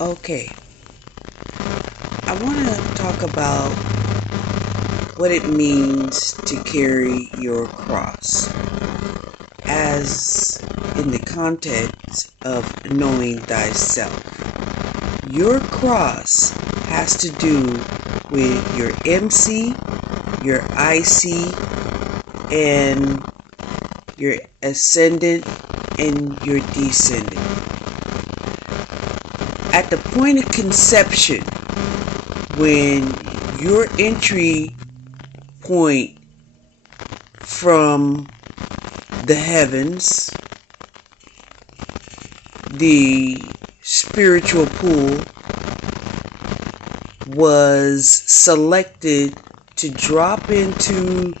Okay, I want to talk about what it means to carry your cross, as in the context of knowing thyself. Your cross has to do with your MC, your IC, and your ascendant and your descendant. At the point of conception, when your entry point from the heavens, the spiritual pool, was selected to drop into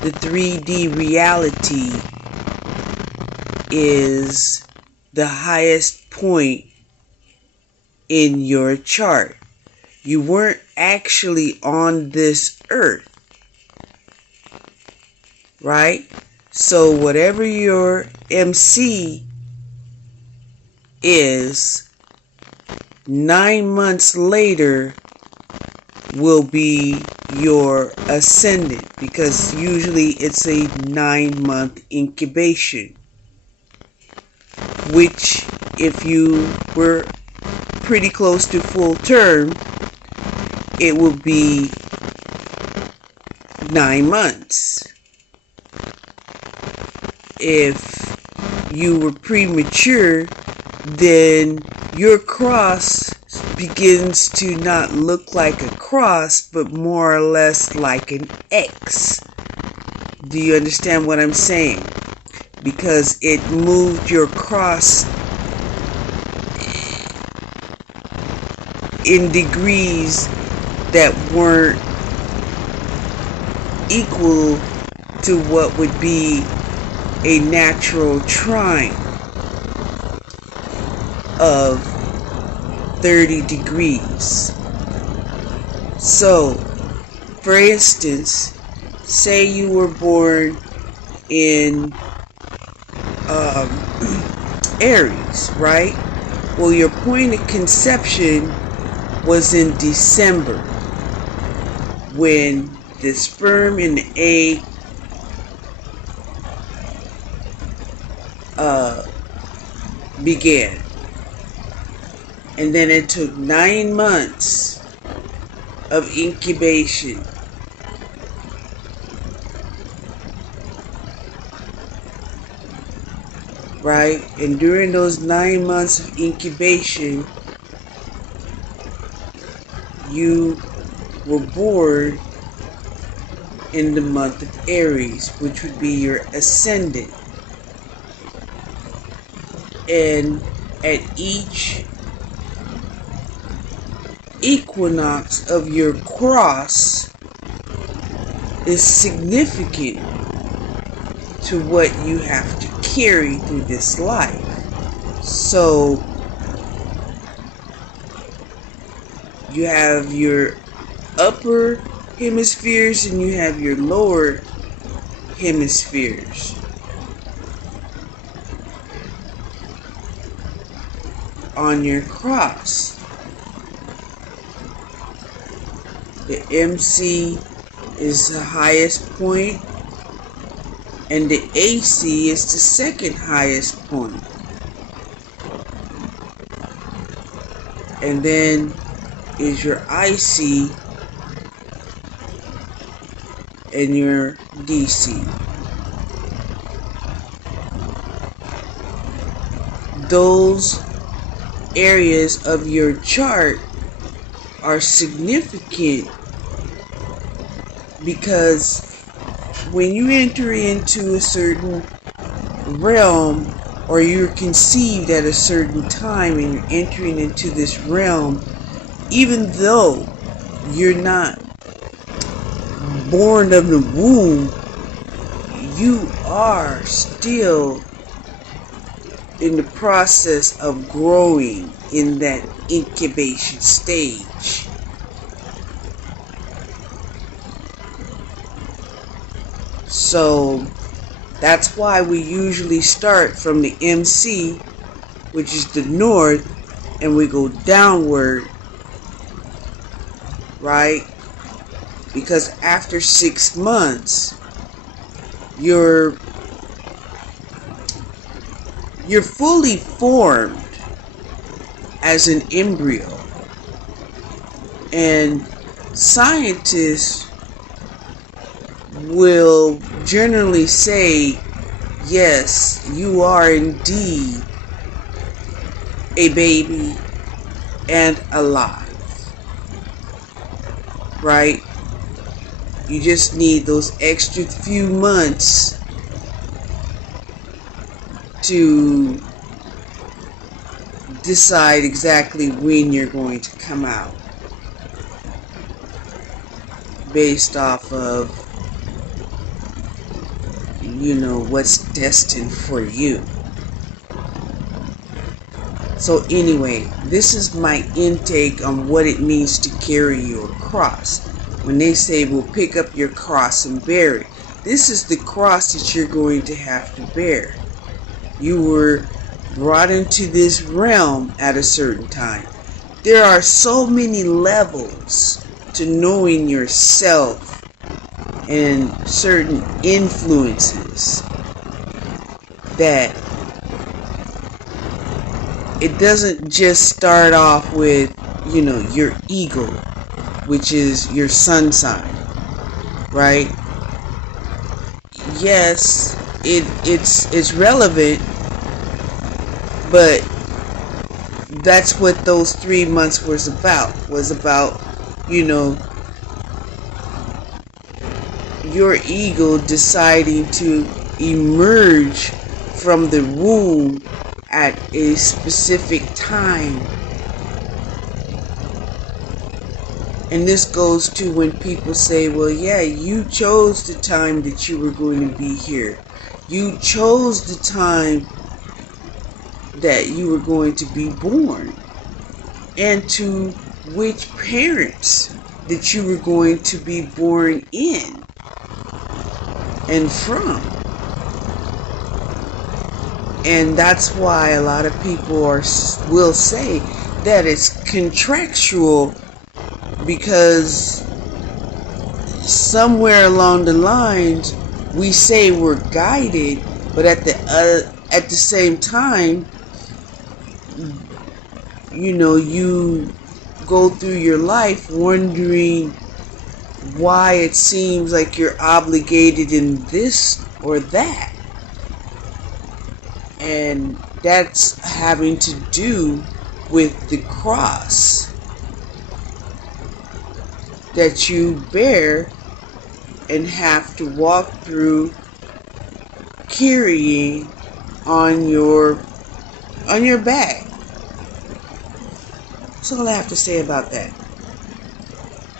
the 3D reality, is the highest point in your chart. You weren't actually on this earth, right? So whatever your MC is, 9 months later will be your ascendant, because usually it's a 9-month incubation, which if you were pretty close to full term, it will be 9 months. If you were premature, then your cross begins to not look like a cross, but more or less like an X. Do you understand what I'm saying? Because it moved your cross in degrees that weren't equal to what would be a natural trine of 30 degrees. So, for instance, say you were born in Aries, right? Well, your point of conception was in December, when the sperm and the egg began. And then it took 9 months of incubation. Right? And during those 9 months of incubation, you were born in the month of Aries, which would be your ascendant. And at each equinox of your cross is significant to what you have to carry through this life. So you have your upper hemispheres and you have your lower hemispheres on your cross. The MC is the highest point, and the AC is the second highest point. And then is your IC and your DC. Those areas of your chart are significant because when you enter into a certain realm, or you're conceived at a certain time and you're entering into this realm, even though you're not born of the womb, you are still in the process of growing in that incubation stage. So that's why we usually start from the MC, which is the north, and we go downward, right? Because after 6 months, you're fully formed as an embryo. And scientists will generally say, yes, you are indeed a baby and alive, right? You just need those extra few months to decide exactly when you're going to come out, based off of, what's destined for you. So anyway, this is my intake on what it means to carry your cross. When they say, well, pick up your cross and bear it, this is the cross that you're going to have to bear. You were brought into this realm at a certain time. There are so many levels to knowing yourself and certain influences that it doesn't just start off with, your ego, which is your sun sign, right? Yes, it's relevant, but that's what those 3 months was about, your ego deciding to emerge from the womb at a specific time. And this goes to when people say, well, yeah, you chose the time that you were going to be here. You chose the time that you were going to be born, and to which parents that you were going to be born in and from. And that's why a lot of people will say that it's contractual, because somewhere along the lines we say we're guided, but at the same time, you go through your life wondering why it seems like you're obligated in this or that. And that's having to do with the cross that you bear and have to walk through carrying on your back. That's all I have to say about that.